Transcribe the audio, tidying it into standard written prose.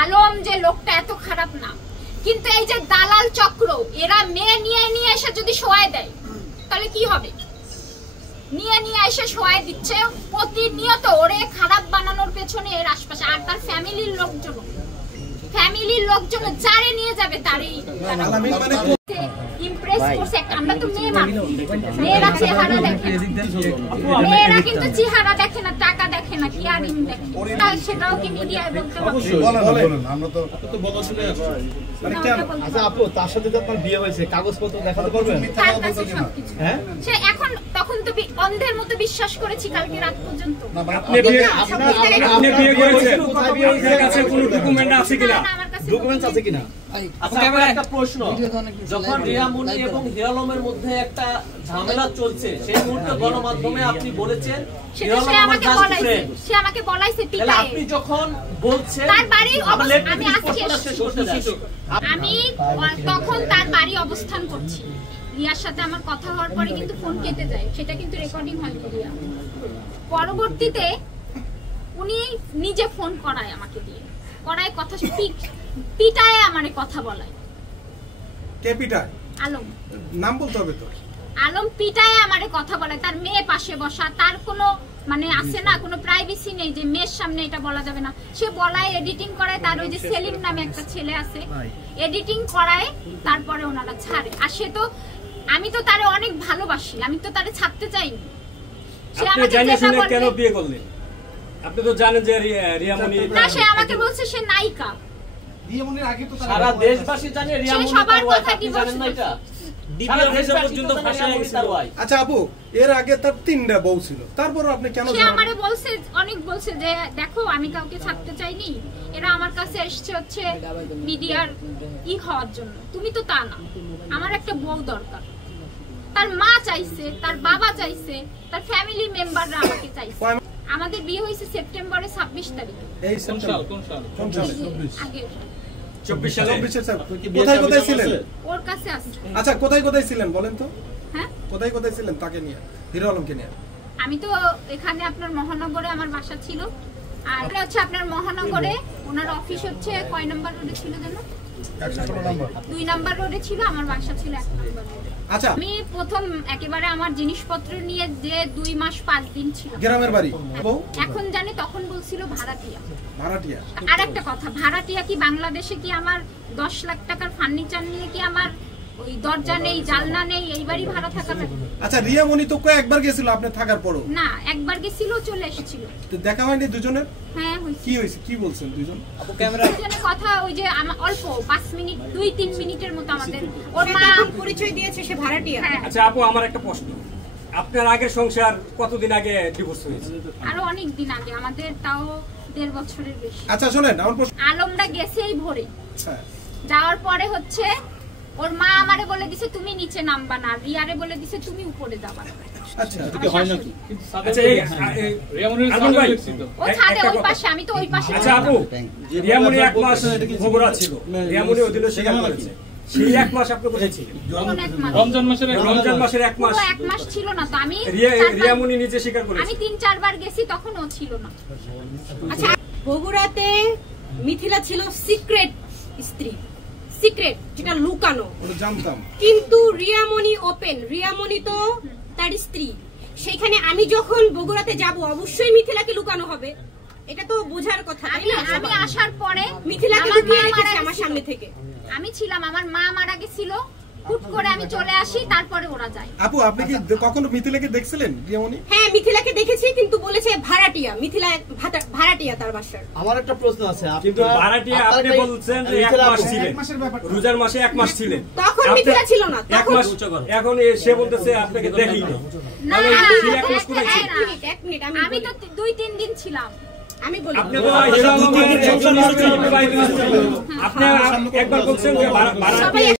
আলম যে লোকটা এত খারাপ না, কিন্তু এই যে দালাল চক্র এরা মেয়ে নিয়ে এসে যদি শোয়ায় দেয় তাহলে কি হবে? নিয়ে এসে শোয়ায় দিচ্ছে প্রতিনিয়ত, ওরে খারাপ বানানোর পেছনে এর আশপাশে। আর তার ফ্যামিলির লোকজন যারে নিয়ে যাবে তারই ইমপ্রেস করছে। আমরা তো মেয়ে মানুষ, মেয়েরা চেহারা দেখে, মেয়েরা কিন্তু চেহারা দেখে না, টাকা দেখে না, কি আর দেখে, সেটাও কি মিডিয়ায় বলতে হবে? আমরা তো বলা শুনে মানে কেন? আচ্ছা আপু, তার সাথে তো আপনার বিয়ে হয়েছে, কাগজপত্র দেখাতে পারবেন? হ্যাঁ, সে এখন তখন তো অন্ধের মতো বিশ্বাস করেছি কালকে রাত পর্যন্ত। আপনি বিয়ে করেছেন, আপনার কাছে কোনো ডকুমেন্ট আছে কিনা? ডকুমেন্টস আছে কিনা? আচ্ছা, একটা প্রশ্ন, যখন রিয়ামনি এবং হিরালমের মধ্যে একটা ঝামেলা চলছে সেই মুহূর্তে গণমাধ্যমে আপনি বলেছেন হিরালম আমার জাস্ট ফ্রেন্ড, সে আমাকে বলাইছে পিটায়। আপনি যখন বলছেন তার বাড়ির অবস্থান, আমি আজকে আমি তখন তার বাড়ি অবস্থান করছি, রিয়ার সাথে আমার কথা হওয়ার পরে কিন্তু ফোন কেটে যায়, সেটা কিন্তু রেকর্ডিং হয় রিয়া। পরবর্তীতে উনি নিজে ফোন করায় আমাকে দিয়ে, করায় কথা পিটায় আমারে কথা বলায়। কে পিটায়? আলম। নাম বলতে হবে তো। আলম পিটায় আমারে কথা বলায়, তার মেয়ে পাশে বসা, তার কোনো মানে আছে না, কোনো প্রাইভেসি নেই যে মেয়ের সামনে এটা বলা যাবে না। সে বলায়, এডিটিং করায়, তার ওই যে সেলিম নামে একটা ছেলে আছে, এডিটিং করায়, তারপরে ওনারা ছাড়ে। আর সে তো, আমি তো তারে অনেক ভালোবাসি, আমি তো তারে ছাড়তে চাইনি। সে আপনি জানেন শুনে কেন বিয়ে করলেন? আপনি তো জানেন যে রিয়ামনি না, সে আমাকে বলছে সে নায়িকা। রিয়ামনির আগে তো সারা দেশবাসী জানে রিয়ামনি তার ওয়াইফ, আপনি জানেন না এটা? আচ্ছা আপু, এর আগে তার 3টা বউ ছিল, তারপরও আপনি কেন? সে আমারে বলছে, অনেক বলছে যে দেখো আমি কাউকে ছাড়তে চাইনি, এরা আমার কাছে এসেছে হচ্ছে মিডিয়ার হওয়ার জন্য, তুমি তো তা না, আমার একটা বউ দরকার। তার মা চাইছে, তার বাবা চাইছে, তার ফ্যামিলি মেম্বাররা আমাকে চাইছে। আমাদের বিয়ে হয়েছে সেপ্টেম্বরে 26 তারিখে। এই সেপ্টেম্বর কোন সাল? আগে 24 সালে। কোথায় ছিলেন? ওর কাছে আছে। আচ্ছা, কোথায় ছিলেন বলেন তো? হ্যাঁ, কোথায় ছিলেন তাকে নিয়ে, হিরো আলমকে নিয়ে? আমি তো এখানে আপনার মহানগরে আমার বাসা ছিল, আর হচ্ছে আপনার মহানগরে ওনার অফিস হচ্ছে কয় নাম্বার রোডে ছিল জানো? 116 নম্বর। 2 নাম্বার রোডে ছিল, আমার বাসা ছিল 1 নাম্বার রোডে। আচ্ছা, আমি প্রথম একেবারে আমার জিনিসপত্র নিয়ে যে 2 মাস 5 দিন ছিল গ্রামের বাড়ি। এখন জানি, তখন বলছিল ভাড়াটিয়া। ভাড়াটিয়া? আর একটা কথা, ভাড়াটিয়া কি বাংলাদেশে কি আমার 10 লাখ টাকার ফার্নিচার নিয়ে কি আমার ওই দরজা নেই, জানলা নেই, এই বাড়ি ভাড়া থাকা লাগে? আচ্ছা, রিয়ামনি তো কয়েকবার গেছিল আপনি থাকার পরও? না, একবার গেছিল, চলে এসেছিল। তো দেখা হয়নি দুজনের? হ্যাঁ হইছে। কি হইছে, কি বলছেন দুজন? আপু ক্যামেরা দুজনের কথা ওই যে অল্প 5 মিনিট, 2-3 মিনিটের মতো আমাদের ওর মা পরিচয় দিয়েছে সে ভাড়াটিয়া। আচ্ছা আপু, আমার একটা প্রশ্ন, আপনার আগের সংসার কতদিন আগে ডিভোর্স হয়েছে? আরো অনেক দিন আগে, আমাদের তাও 1.5 বছরের বেশি। আচ্ছা শুনেন, আমার প্রশ্ন, আলমরা গেছে এই ভোরে, যাওয়ার পরে হচ্ছে ওর মা আমারে বলে দিছে তুমি নিচে নামবা না, রিয়ারে বলে দিছে তুমি উপরে যাবা। আচ্ছা, এটা হয় নাকি? আচ্ছা, রিয়ামনির ও ছাদে ওই পাশে, আমি তো ওই পাশে। আচ্ছা আপু, রিয়ামনি 1 মাস বগুড়া ছিল, রিয়ামনি ওই দিনও স্বীকার করেছে, সেই 1 মাস আপনি কোথায় ছিলেন? রমজান মাসের 1 মাস। 1 মাস ছিল না তো, আমি রিয়ামনি নিজে স্বীকার করেছে। আমি 3-4 বার গেছি, তখন ও ছিল না। আচ্ছা, বগুড়াতে মিথিলা ছিল সিক্রেট স্ত্রী, সিক্রেট যেটা লুকানো, জানতাম, কিন্তু রিয়ামনি ওপেন, রিয়ামনি তো তার স্ত্রী। সেখানে আমি যখন বগুড়াতে যাব অবশ্যই মিথিলাকে লুকানো হবে, এটা তো বোঝার কথা, তাই না? আমি আসার পরে মিথিলাকে লুকিয়ে রেখেছে আমার সামনে থেকে। আমি ছিলাম, আমার মা মারা গেছিল, হুট করে আমি চলে আসি, তারপরে ওরা যায়। আপু, আপনি কি কখনো মিথিলাকে দেখছিলেন রিয়ামনি? হ্যাঁ, মিথিলাকে দেখেছি, কিন্তু বলেছে ভাড়াটিয়া, মিথিলা ভাড়াটিয়া তার বাসার। আমার একটা প্রশ্ন আছে, কিন্তু ভাড়াটিয়া আপনি বলছেন যে 1 মাস ছিলেন, রোজার মাসে 1 মাস ছিলেন, তখন মিথিলা ছিল না, 1 মাস। এখন সে বলতেছে আপনাকে দেখিনি। না, এক মিনিট, আমি তো 2-3 দিন ছিলাম। আমি বলি, আপনি একবার বলছেন যে ভাড়া